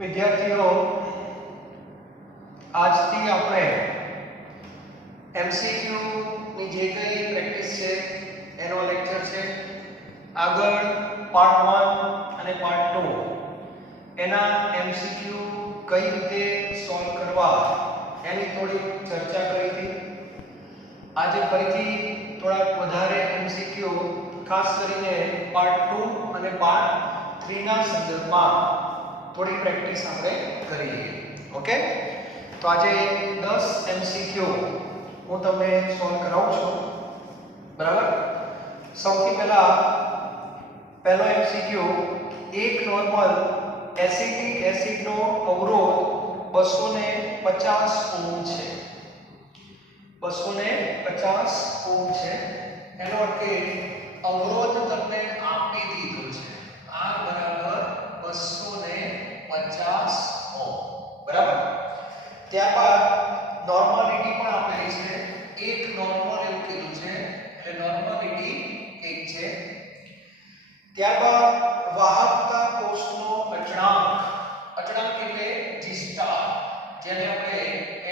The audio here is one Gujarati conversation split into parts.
વિદ્યાર્થીઓ આજથી આપણે એમસીક્યુ ની જે કઈ પ્રેક્ટિસ છે એનો લેક્ચર છે. આગળ પાર્ટ 1 અને પાર્ટ 2 એના એમસીક્યુ કઈ રીતે સોલ્વ કરવા એની થોડી ચર્ચા કરી હતી. આજે ફરીથી થોડા વધારે એમસીક્યુ ખાસ કરીને પાર્ટ 2 અને પાર્ટ 3 ના સંદર્ભમાં થોડી પ્રેક્ટિસ આપણે કરીએ. ઓકે, તો આજે 10 એમસીક્યુ હું તમને સોલ્વ કરાવું છું. બરાબર. સૌથી પહેલો એમસીક્યુ, એક નોર્મલ એસિટિક એસિડનો અવરોધ 250 ઓહ્મ છે. 250 ઓહ્મ છે. એનો અર્થ કે અવરોધ તમને આપી દીધો છે. R બરાબર 250 ઓહ્મ. બરાબર. ત્યારબાદ નોર્માલિટી પણ આપેલી છે. એક નોર્મલ એવું કીધું છે એટલે નોર્માલિટી 1 છે. ત્યારબાદ વાહકતા કોષનો અચળાંક એટલે G સ્ટાર, જેને આપણે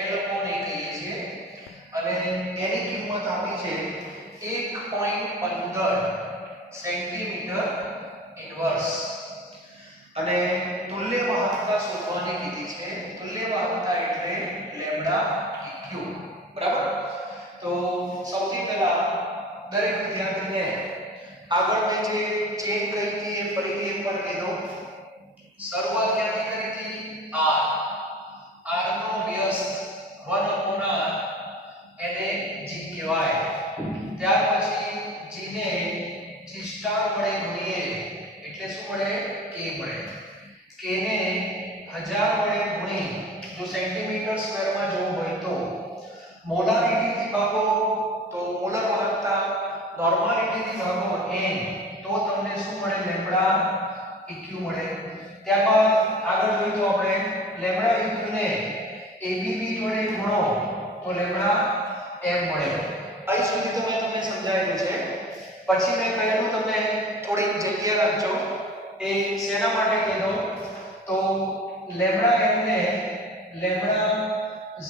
L કોણ કહીએ છીએ, અને એની કિંમત આપી છે 1.15 સેન્ટીમીટર ઇન્વર્સ. અને તુલ્ય વાહકતા શોધવાની કીધી છે. તુલ્ય વાહકતા એટલે લેમ્ડા ઇક્યુ. બરાબર. તો સૌથી પહેલા દરેક વિદ્યાર્થીને આગળ મેં જે ચેક કરી હતી એ ફરીથી એકવાર કહી દઉં. શરૂઆત ક્યાંથી કરી હતી? r નો વ્યસ્ત 1/r, એને g કહેવાય. ત્યાર પછી g ને g સ્ટાર વડે ગુણીએ એટલે શું મળે? k મળે. k ને 1000 વડે ગુણી જો સેન્ટીમીટર સ્ક્વેરમાં જોવું હોય તો મોલારિટી થી ભાગો તો મોલર વાહકતા, નોર્માલિટી થી ભાગો n તો તમને શું મળે? લેમ્ડા ઇક્યુ મળે. ત્યારબાદ આગળ જોઈએ તો આપણે લેમ્ડા ઇક્યુ ને ABV વડે ગુણો તો લેમ્ડા m મળે. અહીં સુધી તો મેં તમને સમજાવેલું છે. પછી મેં કહેલું તમને થોડી જગ્યા રાખજો. એ શેના માટે કહેલો? તો લેમ્ડા m ને લેમ્ડા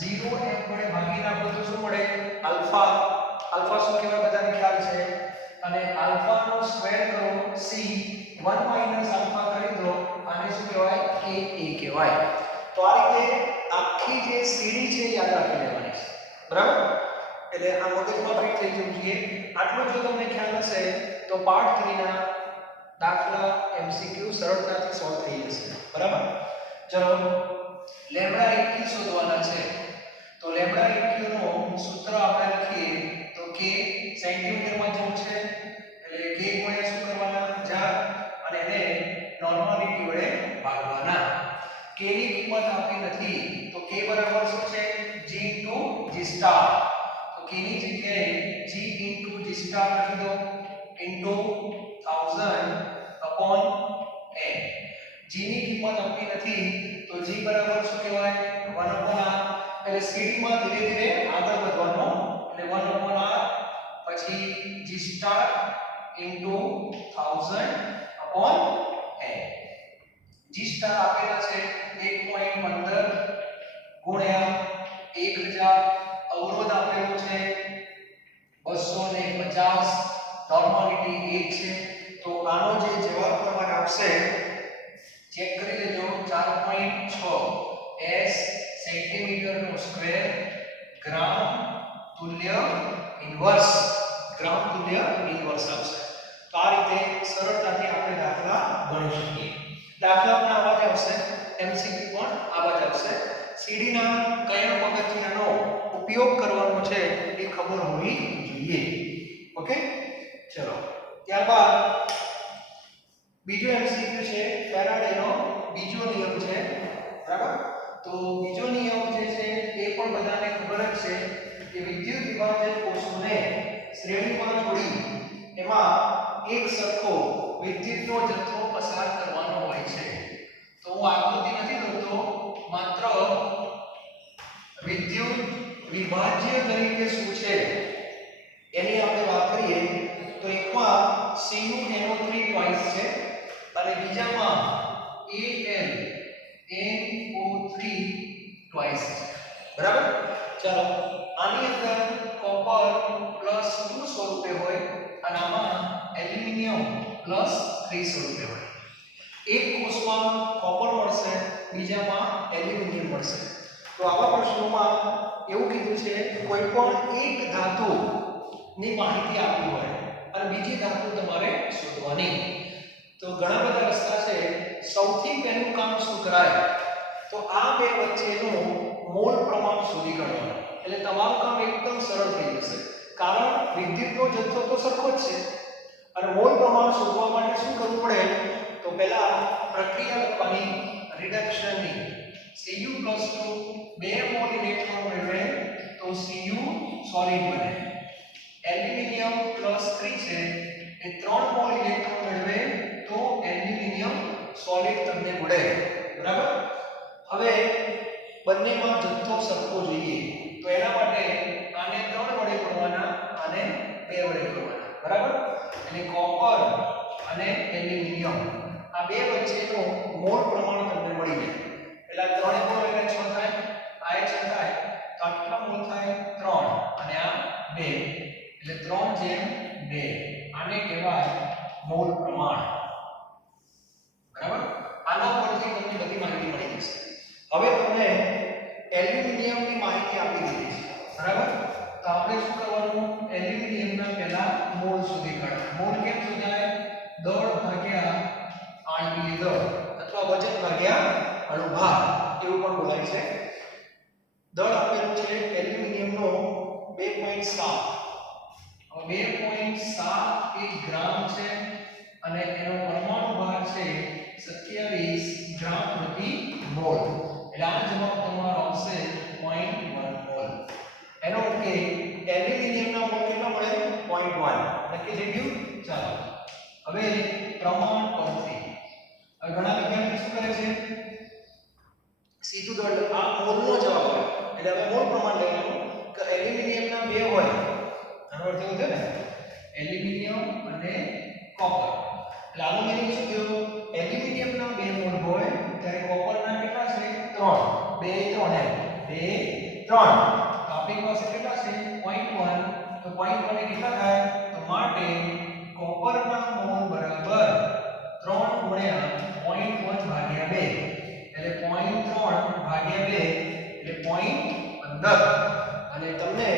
0 m વડે ભાગી નાખો તો શું મળે? આલ્ફા. આલ્ફા શું કહેવાય? બધાને ખ્યાલ છે. અને આલ્ફા નો સ્ક્વેર કરો c 1 આલ્ફા કરી દો, આને શું કહેવાય? ka કહેવાય. તો આ રીતે આખી જે સીડી છે યાદ રાખી લેવાની છે. બરાબર. એટલે આ મગજમાં ફિટ થઈ જવું જોઈએ. આટલું જો તમને ખ્યાલ હશે તો પાર્ટ 3 ના દાખલા એમસીક્યુ સરળતાથી સોલ્વ થઈ જશે. બરાબર. ચલો, લેમ્ડા ઇક્યુ શોધવાના છે. તો લેમ્ડા ઇક્યુ નો સૂત્ર આપણે લખીએ તો k સેન્ટીમીટરમાં જવું છે એટલે k ગુણ્યા શું કરવાના? 1000, અને એને નોર્માલિટી વડે ભાગવાના. k ની કિંમત આપી નથી તો k બરાબર શું છે? g g star. તો k ની જગ્યાએ g g સ્ટાર લખી દો ઇન્ટુ 1000 અપોન n. g ની કિંમત આપી નથી તો g બરાબર શું કહેવાય? 1/r. એટલે સીડીમાં ધીરે ધીરે આગળ વધવાનું. એટલે 1/r પછી g star into 1000 upon n. g star આપેલા છે 1.15 ગુણ્યા 1000. અવરોધ આપેલો છે 250, નોર્માલિટી 1 છે. તો આનો જે જવાબ તમારે આવશે ચેક કરી લેજો. 4.6 s સેન્ટીમીટર નો સ્ક્વેર ગ્રામ તુલ્ય ઇન્વર્સ. ગ્રામ તુલ્ય ઇન્વર્સ આવશે. તો આ રીતે સરળતાથી આપણે દાખલા ગણી શકીએ. દાખલા પણ આવા જ આવશે, એમસીક્યુ પણ આવા જ આવશે. સીડી ના કયા પગથિયાનો ઉપયોગ કરવાનો છે એ ખબર હોવી જોઈએ. ઓકે, ચલો. ત્યારબાદ બીજો એમસીક્યુ છે ફેરાડેનો બીજો નિયમ છે. બરાબર. તો બીજો નિયમ જે છે એ પણ બધાને ખબર જ છે કે વિદ્યુત વિભાજક કોષોને શ્રેણીમાં જોડી એમાં એક સરખો વિદ્યુતનો જથ્થો પસાર કરવાનો હોય છે. તો હું આકૃતિ નથી દોરતો, માત્ર વિદ્યુત વિભાજ્ય તરીકે શું છે એની આપણે વાત કરીએ તો એકમાં C નું NO3 ટ્વાઇસ છે અને બીજામાં Al NO3 ટ્વાઇસ બરાબર. ચાલો આની અંદર કોપર પ્લસ 2 સ્વરૂપે હોય અને આમાં એલ્યુમિનિયમ પ્લસ 3 સ્વરૂપે હોય. એક કોષમાં કોપર મળશે, બીજામાં એલ્યુમિનિયમ મળશે. તો આવા પ્રશ્નોમાં એવું કીધું છે કોઈ પણ એક ધાતુની માહિતી આપી હોય અને બીજી ધાતુ તમારે શોધવાની. તો ઘણા બધા રસ્તા છે. સૌથી પહેલું કામ શું કરાય તો આ બે વચ્ચેનું મોલ પ્રમાણ શોધી કાઢવાનું. એટલે તમારું કામ એકદમ સરળ થઈ જશે, કારણ વિદ્યુતનો જથ્થો તો સરખો જ છે અને મોલ પ્રમાણ શોધવા માટે શું કરવું પડે તો પહેલા પ્રક્રિયા લખવાની રિડક્શનની. Cu + 2 મોલ ઇલેક્ટ્રોન મેળવે તો Cu સોલિડ બને. એલ્યુમિનિયમ +3 છે એ 3 મોલ ઇલેક્ટ્રોન મેળવે તો એલ્યુમિનિયમ સોલિડ તમને મળે. બરાબર. હવે બંનેમાં જથ્થો સરખો જોઈએ તો એના માટે આને 3 વડે ગુણવાના, આને 2 વડે ગુણવાના. બરાબર. એટલે કોપર અને એલ્યુમિનિયમ આ બે વચ્ચેનું મોલ પ્રમાણ તમને મળી જાય. પેલા 3 મોલ એટલે 6 થાય, આ 6 થાય તો આ કેટલા મોલ થાય 3 અને આ 2 એટલે 3/2. આને કહેવાય મોલ પ્રમાણ. બરાબર. આના પરથી તમને બધી માહિતી મળી જશે. હવે તમને એલ્યુમિનિયમની માહિતી આપી દીધી છે. બરાબર. તો આપણે શું કરવાનું એલ્યુમિનિયમના પહેલા મોલ શોધી કાઢવા. મોલ કેમ શોધાય? દળ ભાગ્યા આણ્વીય દળ અથવા વજન ભાગ્યા અણુભાર એવું પણ બોલાય છે. દળ આપેલું છે એલ્યુમિનિયમનો 2.7. હવે 2.7 ગ્રામ છે અને એનો પરમાણુ ભાર છે 27 ગ્રામ પ્રતિ મોલ. એટલે આ જવાબ તમારો આવશે 0.1 મોલ. એનો કે એલ્યુમિનિયમના મોલ કેટલા મળે 0.1. નક્કી થઈ ગયું. ચાલો હવે પ્રમાણ પરથી હવે ઘણા વિદ્યાર્થીઓ શું કરે છે સીધું દળ આ મોલનો જવાબ આવે એટલે હવે મોલ પ્રમાણ લેવાનું કે એલ્યુમિનિયમના 2 હોય. આનો અર્થ એવો છે ને એલ્યુમિનિયમ અને કોપર. એટલે આનો મીનિંગ શું થયો એલ્યુમિનિયમના 2 મોલ હોય ત્યારે કોપરના કેટલા છે 3. 2 3 તો આપણી પાસે કેટલા છે 0.1. તો 0.1 એ કેટલા થાય તો માટે કોપરના મોલ બરાબર 3 ગુણ્યા 0.1 ભાગ્યા 2 એટલે 0.3 ભાગ્યા 2 એટલે 0.15. અને તમને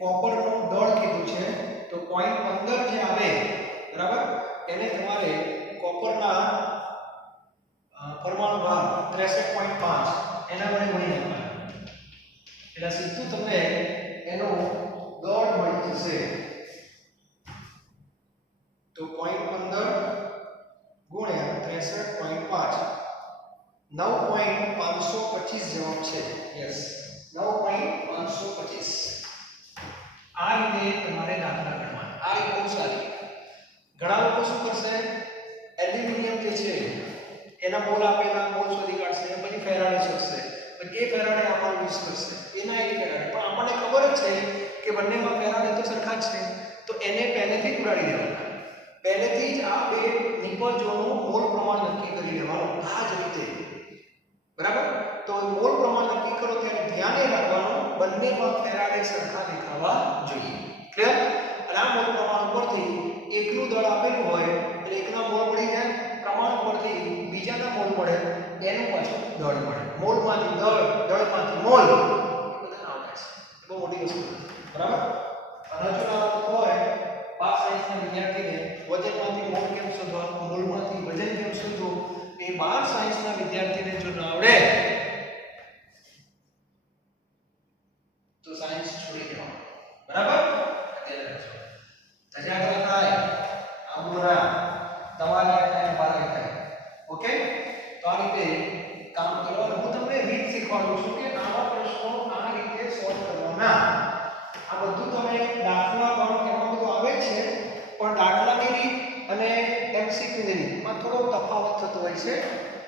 કોપરનું દળ કીધું છે તો 0.15 જે આવે બરાબર એને તમારે કોપરના પરમાણુ ભાર 63.5 એના વડે ગુણી નાખવાના. એટલે સીધું તમને એનું દળ મળી જશે. તો 0.15 ગુણ્યા 63.5 9.525 જવાબ છે. યસ 9.525. આ રીતે તમારે દાખલા ગણવાના. આ રીત બહુ સારી. ઘણા લોકો શું કરશે એલ્યુમિનિયમ જે છે એના મોલ આપેલા મોલ શોધી કાઢશે પછી ફેરાડે શોધશે પછી એ ફેરાડે આમાં યુઝ કરશે એના એક ફેરાડે. પણ આપણને ખબર જ છે કે બંનેમાં ફેરાડે તો સરખા જ છે તો એને પહેલેથી જ ઉડાડી દેવાના. પહેલેથી જ આ બે નિપજોનું મોલ પ્રમાણ નક્કી કરી લેવાનું આ જ રીતે. બરાબર. તો મોલ પ્રમાણ નક્કી કરો ત્યારે ધ્યાને રાખવાનું બંનેમાં ફેરાડે સરખા દેખાવા જોઈએ. ક્લિયર. અને આ મોલ પ્રમાણ પરથી એકનું દળ આપેલું હોય એટલે એકના મોલ મળી જાય. પ્રમાણ પરથી બીજાના મોલ મળે એનું પાછું દળ મળે. મોલમાંથી દળ, દળમાંથી મોલ બધા આવડે છે. બહુ મોટી વસ્તુ. બરાબર. અને જો ના હોય પાસ સાયન્સના વિદ્યાર્થીને વજનમાંથી મોલ કેમ શોધવાનું, મોલમાંથી વજન કેમ શોધવું એ 12 સાયન્સના વિદ્યાર્થીને જો ન આવડે તો સાયન્સ છોડી દેવાનું. બરાબર. તજાગર થાય આમોરા તમારે ટાઈમ પાર થાય. ઓકે. તો આ રીતે કામ કરવાનું. હું તમને રીત શીખવાડું છું કે આવા પ્રશ્નો આ રીતે સોલ્વ કરવાના. આ બધું તમે દાખલા ગણો એમાં બધું આવે છે પણ દાખલાની રીત અને એમસીક્યુ ની રીતમાં થોડો તફાવત થતો હોય છે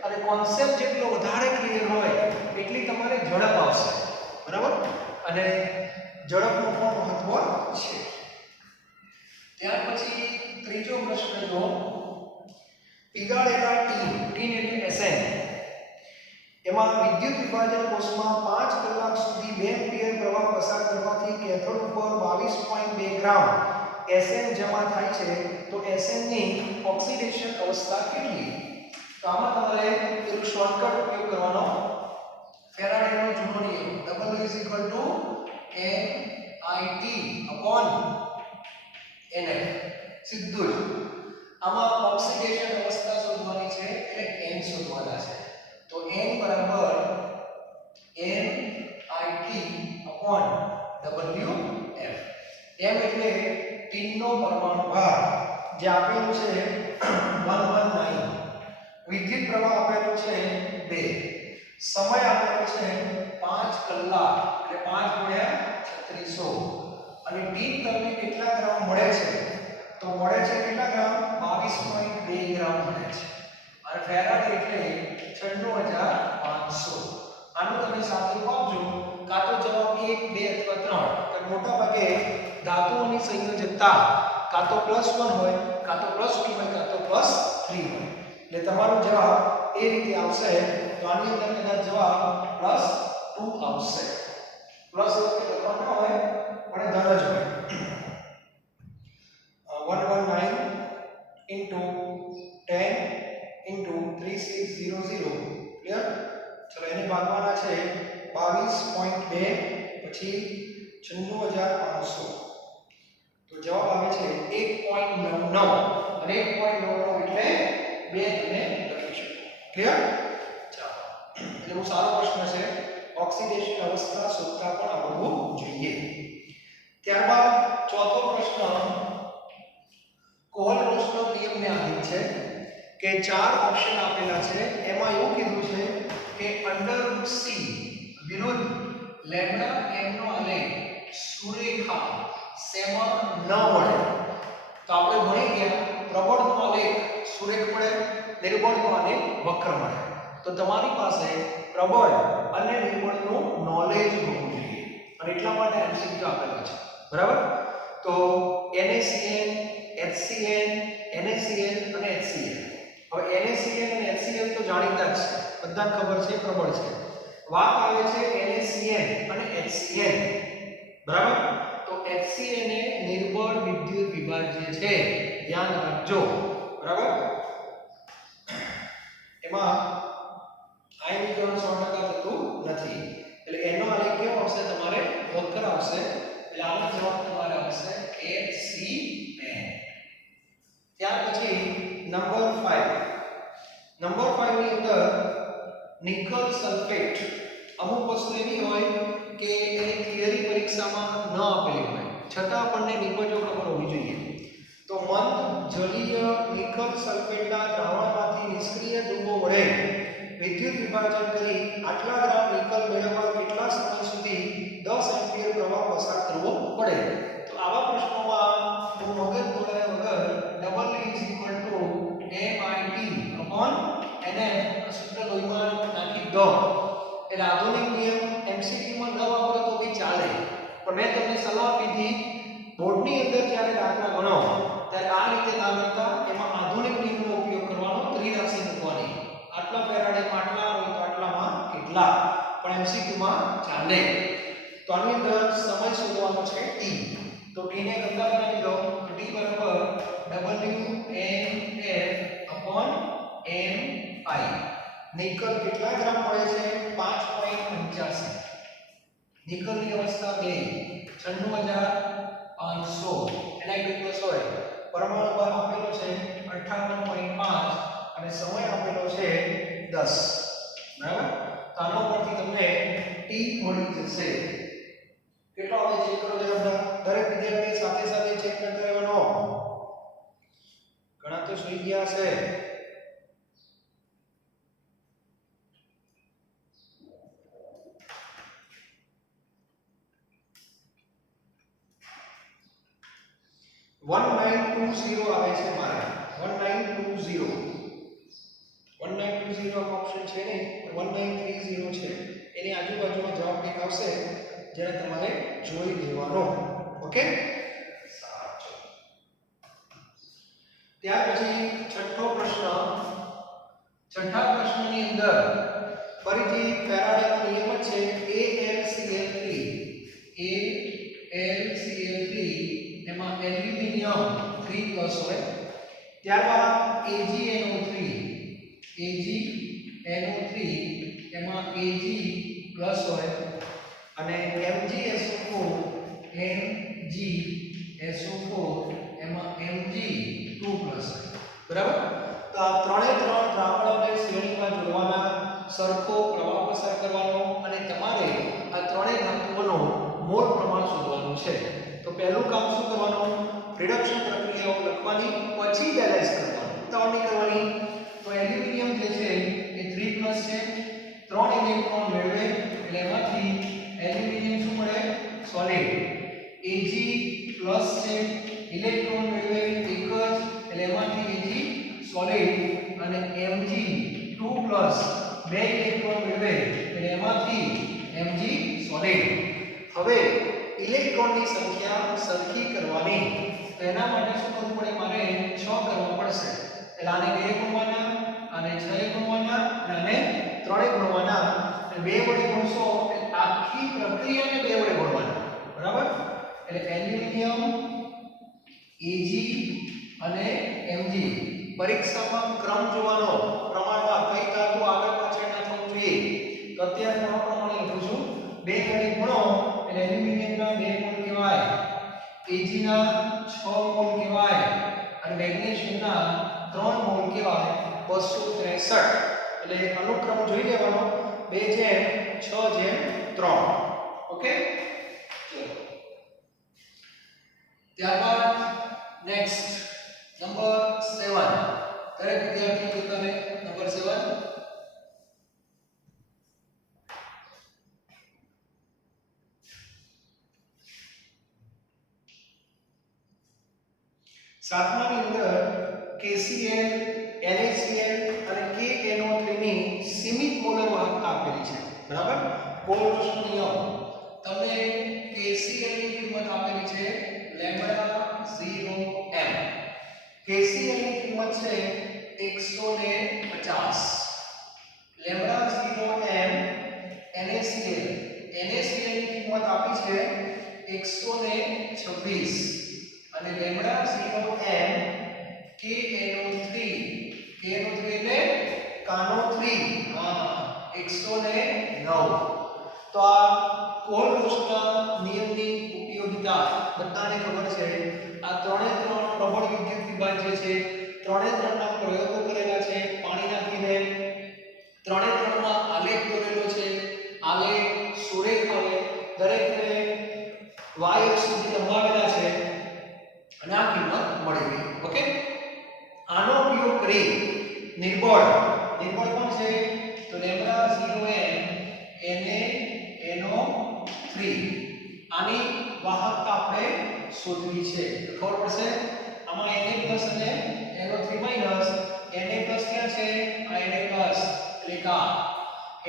અને કોન્સેપ્ટ જેટલો વધારે ક્લિયર હોય એટલી તમારે ઝડપ આવશે. બરાબર. અને ઝડપનું પણ મહત્વ છે. ત્યાર પછી ત્રીજો પ્રશ્ન જો પીગાળેલા ટીન એટલે SN એમાં વિદ્યુત વિભાજન કોષમાં 5 કલાક સુધી 2 એમ્પિયર પ્રવાહ પસાર કરવાથી કેથોડ ઉપર 22.2 ગ્રામ Sn જમા થાય છે તો Sn ની ઓક્સિડેશન અવસ્થા કેટલી? તો આમાં તમારે એક શોર્ટકટ ઉપયોગ કરવાનો ફેરાડેનો જૂનો નિયમ W NIT/NF સીધું જ આમાં ઓક્સિડેશન અવસ્થા શોધવાની છે એટલે n શોધવાના છે તો n બરાબર NIT/WF m એટલે ટીનનો પરમાણુ ભાર જે આપેલું છે 119 વિદ્યુત પ્રવાહ આપેલો છે 2 સમય આપેલો છે 5 કલાક એટલે 5 ગુણ્યા 3600 અને ટીન તમને કેટલા ગ્રામ મળે છે તો મળે છે કેટલા ગ્રામ 22.2 ગ્રામ મળે છે અને ફેરાડ એટલે 96500 આનું તમે સાદું આપજો કાં તો જવાબ 1 2 અથવા 3 તો મોટા ભાગે ધાતુઓની સંયોજકતા કાં તો +1 હોય કાં તો +2 હોય કાં તો +3 હોય એટલે તમારો જવાબ એ રીતે આવશે તો આની અંદર કદાચ જવાબ +2 આવશે પ્લસ વખતે લખવાનું ન હોય પણ ધન જ હોય 119 into 10 into 3600 ક્લિયર ચલો એને ભાગવાના છે 22.2 પછી 96500 તો જવાબ આવે છે 1.99 અને 1.99 એટલે 2 તમે લખી શકો ક્લિયર ચાલો એટલે બહુ સારો પ્રશ્ન છે ઓક્સિડેશન અવસ્થા શોધતા પણ આવડવું જોઈએ ત્યારબાદ ચોથો પ્રશ્ન કોહલ-રોસનો નિયમને આધીન છે કે 4 ઓપ્શન આપેલા છે એમાં એવું કીધું છે કે √c વિરુદ્ધ લેમ્ડા m નો આલેખ સુરેખા શેમાં ન મળે તો આપણે ભણી ગયા પ્રબળનો આલેખ સુરેખ મળે નિર્બળનો આલેખ વક્ર મળે તો તમારી પાસે પ્રબળ અને નિર્બળનું નોલેજ હોવું જોઈએ અને એટલા માટે MCQ આપેલો છે બરાબર તો NaCN HCN NaCN અને HCl હવે NaCN અને HCl તો જાણીતા જ છે બધાને ખબર છે પ્રબળ છે વાત આવે છે NaCN અને HCN બરાબર તો HCN એ નિર્બળ વિદ્યુત વિભાજ્ય છે ધ્યાન રાખજો બરાબર એમાં આયનીકરણ 100% થતું નથી એટલે એનો આલેખ કેવો આવશે તમારે વક્ર આવશે એટલે આનો જવાબ તમારે આવશે HCN ત્યાર પછી નંબર 5 ની અંદર નિકલ સલ્ફેટ અમુક વસ્તુ એવી હોય કે એની થિયરી પરીક્ષામાં ન આપેલી હોય છતાં આપણને નિપજો ખબર હોવી જોઈએ તો મંદ જલીય નિકલ સલ્ફેટના દ્રાવણમાંથી નિષ્ક્રિય ધ્રુવો વડે વિદ્યુત વિભાજન કરી આટલા ગ્રામ નિકલ મેળવવા કેટલા સમય સુધી 10 એમ્પિયર પ્રવાહ પસાર કરવો પડે તો આવા પ્રશ્નોમાં હું મગજ દોડાયા વગર W=MIT/NF સૂત્ર લોહીમાં નાખી દો એટલે આધુનિક નિયમ MCQ માં ન વાપરો તો બી ચાલે પણ મેં તમને સલાહ આપી બોર્ડની અંદર જ્યારે દાખલા ગણો ત્યારે આ રીતે ના કરતા એમાં આધુનિક નિયમનો ઉપયોગ કરવાનો ત્રિરાશિ મૂકવાની આટલા ફેરાડેમાં આટલા હોય તો આટલામાં કેટલા પણ MCQ માં ચાલે તો આની અંદર સમય શોધવાનો છે t તો t ને કેટલા બનાવી દો t બરાબર WNF/MI નિકલ કેટલા ગ્રામ મળે છે 5.85 નિકલની અવસ્થા 2 96500 Ni2+ હોય પરમાણુ ભાર આપેલો છે 58.5 અને સમય આપેલો છે 10 બરાબર તો આનો પરથી તમને t મળી જશે કેટલો આવે ચેક કરો જરા દરેક વિદ્યાર્થી સાથે સાથે ચેક કરતા રહેવાનો ઘણા તો સુઈ ગયા છે 1920 આવે છે મારા 1920 ઓપ્શન છે ને 1930 છે એની આજુબાજુમાં જવાબ કંઈક આવશે જેને તમારે જોઈ લેવાનો ઓકે સાચો ત્યાર પછી છઠ્ઠા પ્રશ્નની અંદર ફરીથી ફેરાડેનો નિયમ જ છે AlCl3 એમાં એલ્યુમિનિયમ 3 પ્લસ હોય. ત્યારબાદ AgNO3 એમાં Ag પ્લસ હોય અને MgSO4 એમાં Mg2 પ્લસ હોય. બરાબર. તો આ ત્રણે ત્રણ દ્રાવણોને શ્રેણીમાં જોડવાના, સરખો પ્રવાહ પસાર કરવાનો અને તમારે આ ત્રણેય ધાતુઓનો મોલ પ્રમાણ શોધવાનું છે. તો પહેલું કામ શું કરવાનું? રિડક્શન પ્રક્રિયાઓ લખવાની, પછી બેલેન્સ કરવાનું. ઉતાવળ નહીં કરવાની. તો એલ્યુમિનિયમ જે છે એ 3 પ્લસ છે, 3 ઇલેક્ટ્રોન મેળવે એટલે એમાંથી એલ્યુમિનિયમ શું મળે? સોલિડ. Ag પ્લસ છે, ઇલેક્ટ્રોન મેળવે એક જ એટલે એમાંથી Ag સોલિડ અને Mg2 પ્લસ 2 ઇલેક્ટ્રોન મેળવે એટલે એમાંથી Mg સોલિડ. હવે ઇલેક્ટ્રોનની સંખ્યા સરખી કરવાની. તો એના માટે શું કરવું પડે? મારે 6 કરવા પડશે. એટલે આને 2 ગુણવાના, આને 6 ગુણવાના અને આને 3 ગુણવાના. અને 2 વડે ગુણશો એટલે આખી પ્રક્રિયાને 2 વડે ગુણવાના. બરાબર. એટલે એલ્યુમિનિયમ, Ag અને Mg. પરીક્ષામાં ક્રમ જોવાનો, પ્રમાણમાં કઈ ધાતુ આગળ પાછળ ના થવું જોઈએ. તો અત્યારે હું પ્રમાણે લખું છું. 2 વડે ગુણો એટલે એલ્યુમિનિયમના 2 મોલ કહેવાય, Ag ના 6 મોલ કહેવાય અને મેગ્નેશિયમના 3 મોલ કહેવાય. 263. એટલે અનુક્રમ જોઈ લેવાનો 2:6:3. ઓકે. ત્યારબાદ નેક્સ્ટ નંબર 7. દરેક વિદ્યાર્થી પોતાને નંબર 7. સાતમાની અંદર KCl, NaCl અને KNO3 ની સીમિત મોલર વાહકતા આપેલી છે. બરાબર. કોલરોસનો નિયમ. તમને KCl ની કિંમત આપેલી છે λ0m. KCl ની કિંમત છે 150. λ0m. NaCl ની કિંમત આપી છે 126 અને λ0m KNO3 એટલે કાનો3 109. તો આ કોલરોસના નિયમની ઉપયોગિતા બધાને ખબર છે. આ ત્રણે ત્રણ પ્રબળ વિદ્યુત વિભાજ્ય છે. ત્રણે ત્રણના પ્રયોગો કરેલા છે પાણી નાખીને. ત્રણે ત્રણમાં આલેખ દોરેલો છે. આલેખ, સુરેખ આલેખ દરેકને y અક્ષ સુધી લંબાવેલા છે અને આ કિંમત મળી ગઈ. ઓકે. આનો ઉપયોગ કરી નિર્બળ કોણ છે? તો λ0m NaNO3 આની વાહકતા આપણે શોધવી છે. ખબર પડશે. આમાં Na પ્લસ અને NO3 માઈનસ. Na પ્લસ ક્યાં છે? આ Na પ્લસ એટલે કા.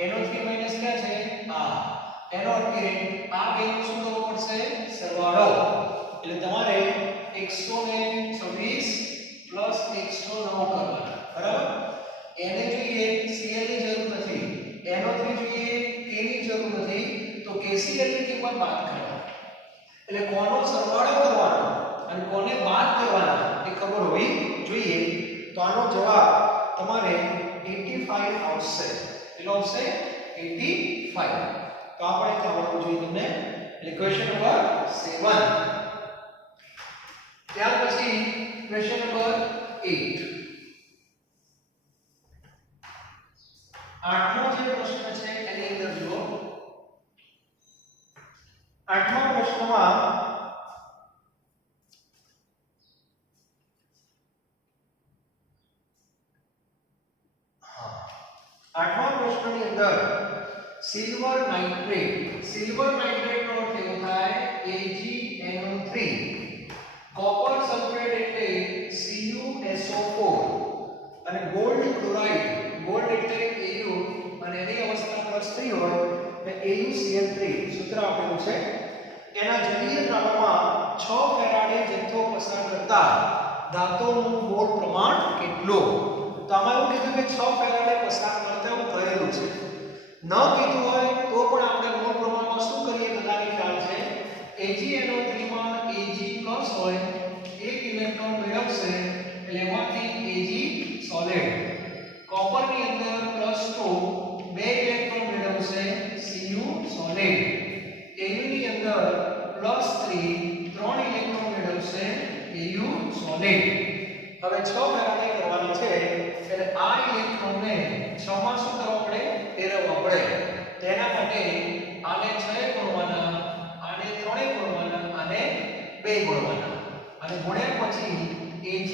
NO3 માઈનસ ક્યાં છે? આ. એનો અર્થ કે આ બેનું શું કરવું પડશે? સરવાળો. એટલે તમારે 126 પ્લસ 109 કરવાના. બરાબર. Na જોઈએ, Cl ની જરૂર નથી. NO3 જોઈએ, K ની જરૂર નથી. તો KCl ની કિંમત બાદ કરવાની. એટલે કોનો સરવાળો કરવાનો અને કોને બાદ કરવાના એ ખબર હોવી જોઈએ. તો આનો જવાબ તમારે 85 આવશે. કેટલો આવશે? 85. તો આપણે આવડવું જોઈએ તમને. એટલે ક્વેશ્ચન નંબર 7. ત્યાર પછી ક્વેશ્ચન નંબર 8. આઠમો જે પ્રશ્ન છે એની અંદર જુઓ. આઠમા પ્રશ્નમાં પ્રશ્નની અંદર સિલ્વર નાઇટ્રેટ નો અર્થ એવો થાય AgNO3. કોપર સલ્ફેટ એટલે CuSO4 અને ગોલ્ડ ક્લોરાઇડ એટલે Au અને એની અવસ્થા પ્લસ 3 હોય એટલે AuCl3 સૂત્ર આપેલું છે. એના જલીય દ્રાવણમાં 6 ફેરાડે જથ્થો પસાર કરતા ધાતુનું મોલ પ્રમાણ કેટલું? તો આમાં એવું કીધું કે 6 ફેરાડે પસાર કરતા એવું કહેલું છે. ન કીધું હોય તો પણ આપણે મોલ પ્રમાણમાં શું કરીએ બધાને ખ્યાલ છે AgNO3 માં Ag+ હોય એક ઇલેક્ટ્રોન મેળવશે એટલે એમાંથી Ag સોલિડ કોપરની અંદર +2 બે ઇલેક્ટ્રોન મેળવશે Cu સોલિડ Au ની અંદર +3 ત્રણ ઇલેક્ટ્રોન મેળવશે Au સોલિડ હવે 6 ફેરાડે કરવાની છે એટલે આ ઇલેક્ટ્રોનને 6 માં શું કરવો પડે ફેરવવા પડે તેના માટે આને 6 ગુણવાના આને 3 ગુણવાના આને 2 ગુણવાના અને ગુણ્યા પછી Ag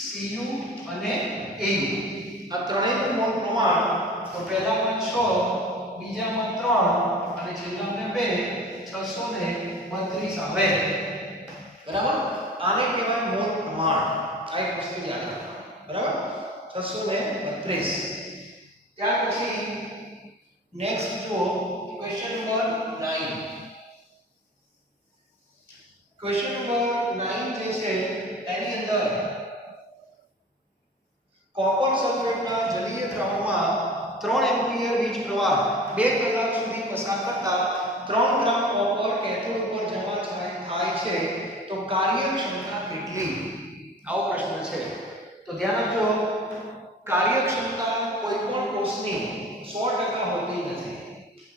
Cu અને Au આ ત્રણેયનું મોલ પ્રમાણ તો પહેલામાં 6 બીજામાં 3 અને છેલ્લામાં 2 632 આવે બરાબર આને કહેવાય મોલ પ્રમાણ આ એક વસ્તુ યાદ રાખો બરાબર 632 ત્યાર પછી નેક્સ્ટ જો ક્વેશ્ચન નંબર 9 ક્વેશ્ચન નંબર 9 જે છે એની અંદર કોપર સલ્ફેટના જલીય દ્રાવણમાં 3 એમ્પિયર વીજ પ્રવાહ 2 કલાક સુધી પસાર કરતા 3 ગ્રામ કોપર કેથોડ ઉપર જમા થાય છે તો કાર્યક્ષમતા કેટલી આવો પ્રશ્ન છે તો ધ્યાન આપજો કાર્યક્ષમતા કોઈ પણ કોષની 100% હોતી નથી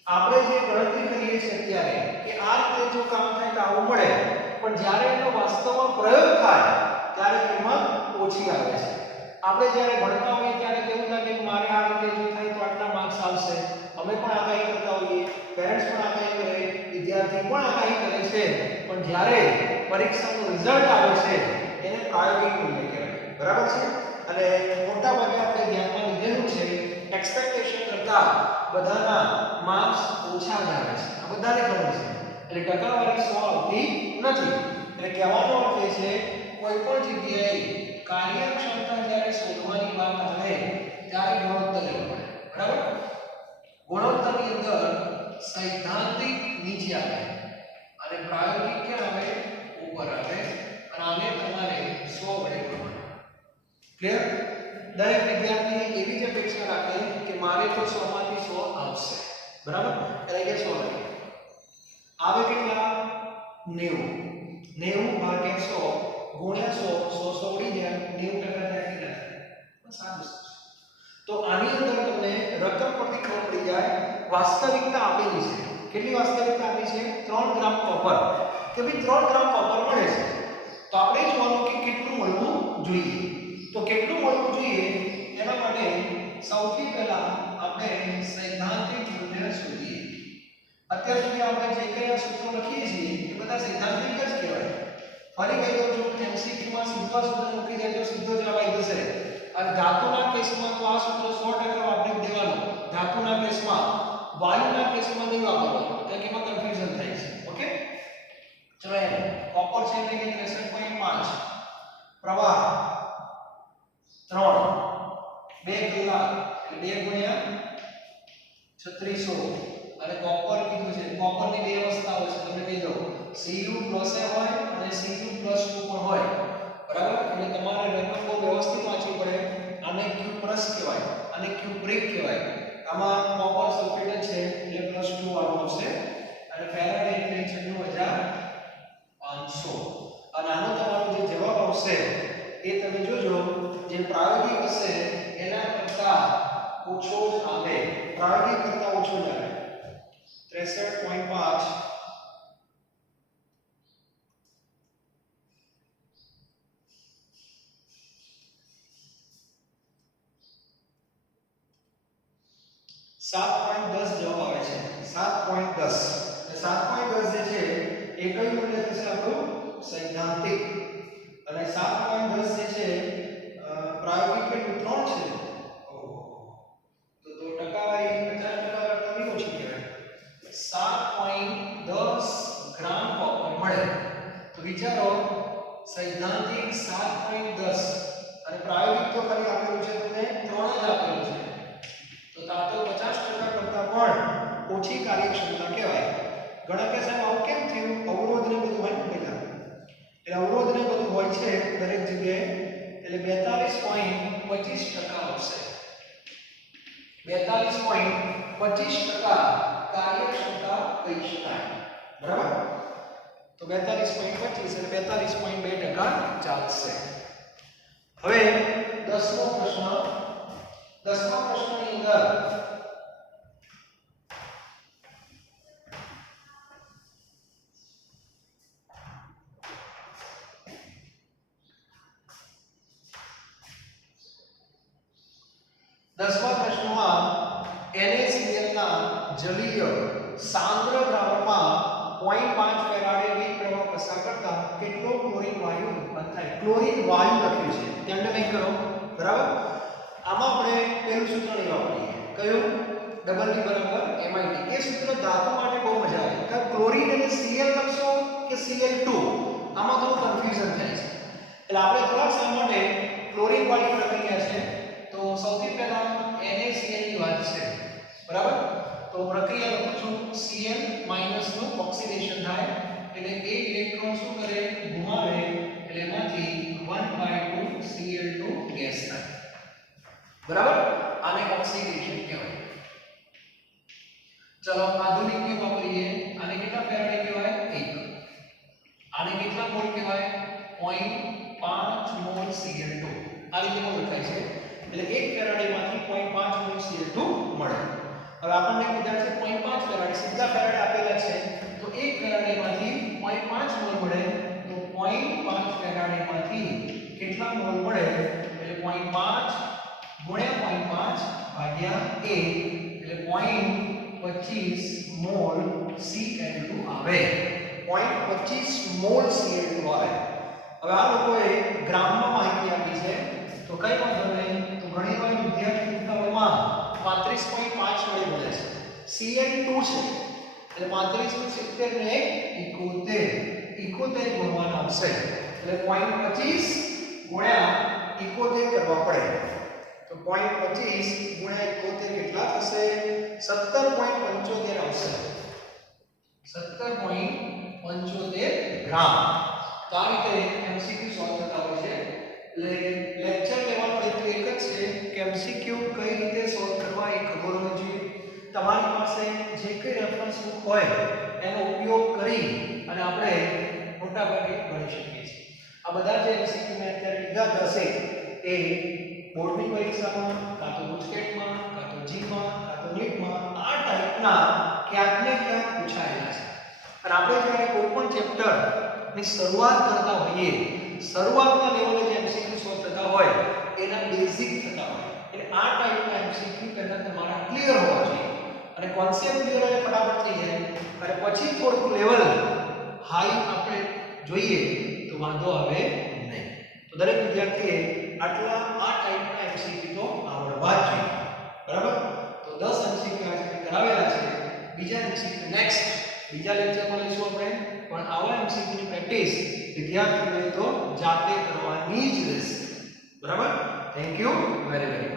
આપણે જે ગણતરી કરીએ છીએ અત્યારે કે આ રીતે જો કામ થાય તો આવું મળે પણ જ્યારે એનો વાસ્તવમાં પ્રયોગ થાય ત્યારે કિંમત ઓછી આવે છે આપણે જ્યારે ભણતા હોઈએ ત્યારે કેવું લાગે કે મારે આ રીતે જો થાય તો આટલા માર્ક્સ આવશે અમે પણ આગાહી કરતા હોઈએ પેરેન્ટ્સ પણ આગાહી કરે વિદ્યાર્થી પણ આગાહી કરે છે પણ જ્યારે પરીક્ષાનું રિઝલ્ટ આવે છે એને પ્રાયોગિક મૂલ્ય કહેવાય બરાબર છે અને મોટા ભાગે આપણે ધ્યાનમાં લીધેલું છે એક્સપેક્ટેશન કરતા બધાના માર્ક્સ ઓછા જ આવે છે આ બધાને ખબર છે એટલે ટકાવારી 100 આવતી નથી એટલે કહેવાનો અર્થ એ છે કોઈ પણ જગ્યાએ કાર્યક્ષમતા જ્યારે શોધવાની વાત આવે ત્યારે ગુણોત્તર લેવો પડે બરાબર ગુણોત્તરની અંદર સૈદ્ધાંતિક નીચે આવે અને પ્રાયોગિક ક્યાં આવે ઉપર આવે અને આને તમારે 100 વડે ગુણવાનું ક્લિયર દરેક વિદ્યાર્થી એવી જ અપેક્ષા રાખે કે મારે તો 100 માંથી 100 આવશે બરાબર એટલે કે 100 લખીએ આવે કેટલા 90 ભાગ્યા 100 ગુણ્યા 100 100 ઉડી જાય 90% ત્યાંથી રહે બસ આ વસ્તુ તો આની અંદર તમને રકમ પરથી ખબર પડી જાય વાસ્તવિકતા આપેલી છે કેટલી વાસ્તવિકતા આપી છે 3 ગ્રામ કોપર કે ભાઈ 3 ગ્રામ કોપર મળે છે તો આપણે જોવાનું કે કેટલું મળવું જોઈએ તો કેટલું મળવું જોઈએ એના માટે સૌથી પહેલા આપણે સૈદ્ધાંતિક મૂલ્ય શોધીએ અત્યાર સુધી આપણે જે કયા સૂત્રો લખીએ છીએ એ બધા સૈદ્ધાંતિક જ કહેવાય ફરી કહી દઉં છું MCQ માં સીધા સૂત્ર મૂકી દેજો સીધો જવાબ આવી જશે અને ધાતુના કેસમાં તો આ સૂત્ર 100% વાપરી દેવાનું ધાતુના કેસમાં વાયુના કેસમાં નહીં વાપરવાનું કારણ કે એમાં કન્ફ્યુઝન થાય છે ઓકે ચલો કોપર છે એટલે કે 63.5 પ્રવાહ 3 2 કલાક એટલે 2 ગુણ્યા 3600 અને કોપર કીધું છે કોપરની બે અવસ્થાઓ છે તમને કહી દઉં Cu+ હોય અને Cu+2 પણ હોય બરાબર એટલે તમારે રકમ બહુ વ્યવસ્થિત વાંચવી પડે આને Q+ કહેવાય અને Q બ્રેક કહેવાય આમાં કોપર સલ્ફેટ છે એટલે +2 વાળું આવશે અને ફેરાડે એટલે 96500 અને આનો તમારો જે જવાબ આવશે એ તમે જોજો જે પ્રાયોગિક હશે એના કરતા ઓછો જ આવે પ્રાયોગિક કરતા ઓછો જ આવે 63.5 7.10 જવાબ આવે છે 7.10 7.10 જે છે એ કયું મૂલ્ય થશે આપણું સૈદ્ધાંતિક અને 7.10 જે છે પ્રાયોગિક કેટલું 3 છે ઓહો તો ટકાવારી 50% કરતા બી ઓછી કહેવાય 7.10 ગ્રામ કોપર મળે તો વિચારો સૈદ્ધાંતિક 7.10 અને પ્રાયોગિક તો ખાલી આપેલું છે તમને 3 જ આપેલું છે તો તાતો 50% કરતા પણ ઓછી કાર્યક્ષમતા કહેવાય ઘણા કે સાહેબ આવું કેમ થયું અવરોધ ને બધું હોય ને પહેલા એટલે અવરોધ ને બધું હોય છે દરેક જગ્યાએ એટલે 42.25% આવશે 42.25% 25% કાર્યક્ષમતા કહી શકાય. બરાબર? તો 42.25 અને 42.2% ચાલશે. હવે 10મો પ્રશ્નની અંદર NaCl ના જલીય સાંદ્ર દ્રાવણમાં 0.5 ફેરાડે વીજ પ્રવાહ પસાર કરતા કેટલો ક્લોરીન વાયુ ઉત્પન્ન થાય? ક્લોરીન વાયુ લખ્યું છે, ધ્યાન નહીં કરો. બરાબર? આમાં આપણે પહેલું સૂત્ર નહીં વાપરીએ. કયું? ડબલ ટી બરાબર MIT. એ સૂત્ર ધાતુ માટે બહુ મજા આવે. કે ક્લોરીન અને Cl લખશો કે Cl2, આમાં થોડું કન્ફ્યુઝન થાય છે. એટલે આપણે થોડાક સમય માટે ક્લોરીન વાળી પ્રક્રિયા છે. તો સૌથી પહેલા NaCl ની વાત છે. બરાબર? તો પ્રક્રિયા લખું છું, Cl નું ઓક્સિડેશન થાય એટલે એ ઇલેક્ટ્રોન શું કરે? ઘુમાવે એટલે એમાંથી 1/2 Cl2 ગેસ થાય. બરાબર? આને ઓક્સિડેશન કહેવાય. ચલો આધુનિક ક્યુ વાપરીએ. આને કેટલા ફેરાડે કહેવાય? 1. આને કેટલા મોલ કહેવાય? 0.5 મોલ Cl2. આ રીતે લખાય છે. એટલે 1 ફેરાડેમાંથી 0.5 મોલ Cl2 મળે. હવે આપણને કીધા છે 0.5 ફેરાડે, સીધા ફેરાડે આપેલા છે. તો 1 ફેરાડેમાંથી 0.5 મોલ મળે. તો 0.5 ફેરાડેમાંથી કેટલા મોલ મળે? એટલે 0.5 ગુણ્યા 0.5 ભાગ્યા 1 એટલે 0.25 મોલ Cl2 આવે. 0.25 મોલ Cl2 આવે. હવે આ લોકોએ ગ્રામમાં માહિતી આપી છે. તો કઈ વાંધો નહીં. તો ઘણીવાર વિદ્યાર્થી પુસ્તકોમાં 35.5 વડે બોલે છે. Cl2 છે એટલે 35 ને 71 ગુણવાના આવશે. એટલે 0.25 ગુણ્યા 71 કરવા પડે. તો 0.25 ગુણ્યા 71 કેટલા થશે? 17.75 આવશે. 17.75 ગ્રામ. તો આ રીતે MCQ સોલ્વ થતા હોય છે. એટલે લેક્ચર લેવાનો હેતુ એક જ છે કે MCQ કઈ રીતે સોલ્વ કરવા એ ખબર હોવી જોઈએ. તમારી પાસે જે કઈ રેફરન્સ બુક હોય એનો ઉપયોગ કરી અને આપણે મોટાભાગે ભણી શકીએ છીએ. આ બધા જે MCQ મેં અત્યારે લીધા હશે એ બોર્ડની પરીક્ષામાં, કાં તો ગુજકેટમાં, કાં તો જીમાં, કાં તો નીટમાં આ ટાઈપના ક્યાંક ને ક્યાંક પૂછાયેલા છે. અને આપણે જ્યારે કોઈ પણ ચેપ્ટરની શરૂઆત કરતા હોઈએ, શરૂઆતના લેવલે જે MCQ સોલ્વ થતા હોય એના બેઝિક થતા હોય. એટલે આ ટાઈપના MCQ પહેલા તમારા ક્લિયર હોવા જોઈએ. અને કોન્સેપ્ટ ક્લિયર હોય ફટાફટ થઈ જાય. અને પછી થોડુંક લેવલ હાઈ આપણે જોઈએ તો વાંધો આવે નહીં. તો દરેક વિદ્યાર્થીએ આટલા આ ટાઈપના MCQ તો આવડવા જ જોઈએ. બરાબર? તો 10 MCQ આજે કરાવેલા છે. બીજા MCQ નેક્સ્ટ બીજા લેક્ચરમાં લઈશું આપણે. પણ આવા MCQ ની પ્રેક્ટિસ વિદ્યાર્થીઓએ તો જાતે કરવાની જ રહેશે. બરાબર? Thank you very very